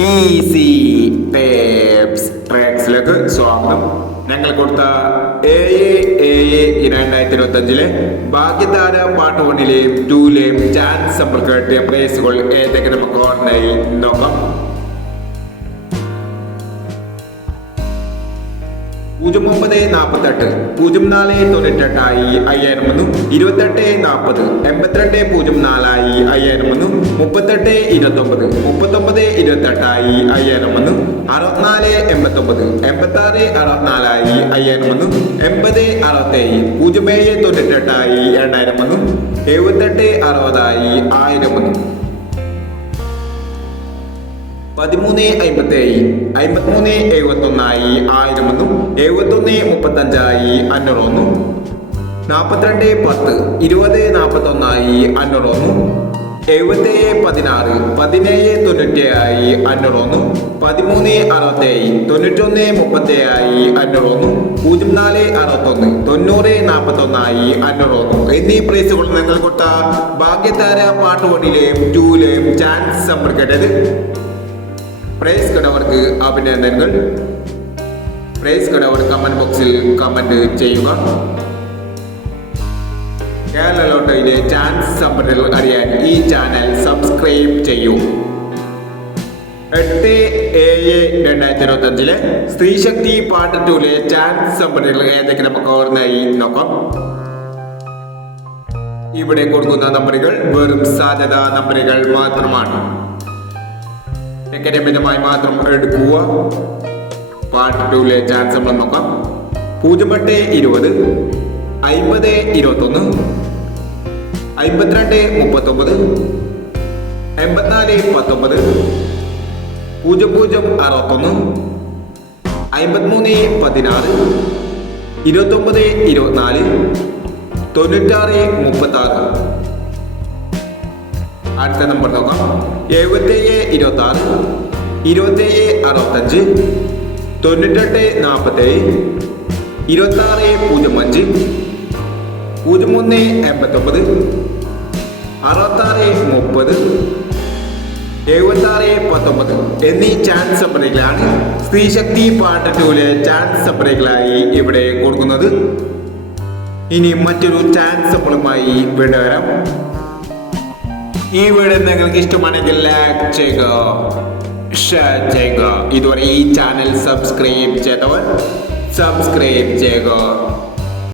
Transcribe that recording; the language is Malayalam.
ഈസി ടേപ്സ് ട്രാക്സിലേക്ക് സ്വാഗതം. ഞങ്ങൾ കൊടുത്ത ഏഴ് ഏഴ് രണ്ടായിരത്തി ഇരുപത്തി അഞ്ചിലെ ഭാഗ്യധാര പാട്ട് വണ്ണിലെയും ടൂലെയും ചാൻസ് സമ്പർക്ക് കിട്ടിയ പ്രൈസുകൾ ഏതൊക്കെ നമുക്ക് ഓർമ്മയായി നോക്കാം. പൂജ്യം ഒമ്പത് നാൽപ്പത്തെട്ട് പൂജ്യം നാല് തൊണ്ണൂറ്റെട്ടായി അയ്യായിരം ഒന്ന് ഇരുപത്തെട്ട് നാൽപ്പത് എൺപത്തിരണ്ട് പൂജ്യം നാലായി മുപ്പത്തെട്ട് ഇരുപത്തൊമ്പത്. മുപ്പത്തൊമ്പത് ഇരുപത്തെട്ടായി അയ്യായിരം വന്നു അറുപത്തിനാല് എൺപത്തൊമ്പത്. എൺപത്തി ആറ് അറുപത്തിനാലായി അയ്യായിരം വന്നു എൺപത് അറുപത്തേഴ്. പൂജ്യം ഏഴ് തൊണ്ണൂറ്റെട്ടായി രണ്ടായിരം വന്നു എഴുപത്തെട്ട് അറുപതായി ആയിരം വന്നു പതിമൂന്ന് അമ്പത്തേഴ് അമ്പത്തിമൂന്ന് എഴുപത്തൊന്നായി ആയിരം ഒന്നും എഴുപത്തൊന്ന് മുപ്പത്തഞ്ചായി അഞ്ഞൂറ് ഒന്നും നാൽപ്പത്തിരണ്ട് പത്ത്. ഇരുപത് നാൽപ്പത്തൊന്നായി അഞ്ഞൂറ് ഒന്നും എഴുപത്തേഴ് പതിനാറ് പതിനേഴ് തൊണ്ണൂറ്റേഴായി അഞ്ഞൂറ് ഒന്നും പതിമൂന്ന് അറുപത്തേഴ് തൊണ്ണൂറ്റൊന്ന് മുപ്പത്തേഴായി അഞ്ഞൂറ് ഒന്നും പൂജ്യം നാല് അറുപത്തൊന്ന് തൊണ്ണൂറ് നാൽപ്പത്തൊന്നായി അഞ്ഞൂറ് ഒന്നും എന്നീ പ്രൈസുകൾ നിങ്ങൾ കൊടുത്ത ഭാഗ്യതാര പാട്ടുപണിയിലെയും ടൂലെയും ചാൻസ് സമ്പർക്കേണ്ടത് പ്രൈസ് കടവർക്ക് അഭിനന്ദനങ്ങൾ. പ്രൈസ് കടവർ കമന്റ് ബോക്സിൽ കമന്റ് ചെയ്യുക. കേരള ലോട്ടറിയിലെ ചാൻസ് സമ്പന്നകൾ അറിയാൻ ഈ ചാനൽ സബ്സ്ക്രൈബ് ചെയ്യൂ. എട്ട് ഏഴ് രണ്ടായിരത്തി ഇരുപത്തി അഞ്ചിലെ സ്ത്രീശക്തി പാർട്ട് ടൂലെ ചാൻസ് സമ്പന്നകൾ ഏതൊക്കെ നമുക്ക് ഓർമ്മയായി നോക്കാം. ഇവിടെ കൊടുക്കുന്ന നമ്പറുകൾ വെറും സാധ്യത നമ്പറുകൾ മാത്രമാണ്. മിതമായി മാത്രം എടുക്കുക. പാർട്ട് ടൂലെ ചാൻസ് നമ്മൾ നോക്കാം. പൂജ്യം എട്ട് ഇരുപത്. അമ്പത് ഇരുപത്തൊന്ന്. അയിമ്പത്തിരണ്ട് മുപ്പത്തൊമ്പത്. എൺപത്തിനാല് പത്തൊമ്പത്. പൂജ്യം പൂജ്യം അറുപത്തൊന്ന്. അയിമ്പത്തിമൂന്ന് പതിനാറ്. ഇരുപത്തൊമ്പത് ഇരുപത്തിനാല്. തൊണ്ണൂറ്റാറ് മുപ്പത്താറ്. അടുത്ത നമ്പർ നോക്കാം. എഴുപത്തേഴ് ഇരുപത്തി ആറ് ഇരുപത്തേഴ് അറുപത്തഞ്ച്. തൊണ്ണൂറ്റെട്ട് നാൽപ്പത്തേഴ് ഇരുപത്തി ആറ് പൂജ്യം അഞ്ച്. പൂജ്യം ഒന്ന് എൺപത്തൊമ്പത്. അറുപത്താറ് മുപ്പത്. എഴുപത്താറ് പത്തൊമ്പത്. എന്നീ ചാൻസ് സപ്പറേറ്റിലാണ് സ്ത്രീശക്തി പാർട്ട് ടൂലെ ചാൻസ് സപ്പറേറ്റിലായി ഇവിടെ കൊടുക്കുന്നത്. ഇനി മറ്റൊരു ചാൻസ് സപ്പളുമായി വീണ്ടും വരാം. ഈ വീഡിയോ നിങ്ങൾക്ക് ഇഷ്ടമാണെങ്കിൽ ലൈക്ക് ചെയ്യുക ഷെയർ ചെയ്യുക. ഇതുവരെ ഈ ചാനൽ സബ്സ്ക്രൈബ് ചെയ്തവർ സബ്സ്ക്രൈബ് ചെയ്യുക.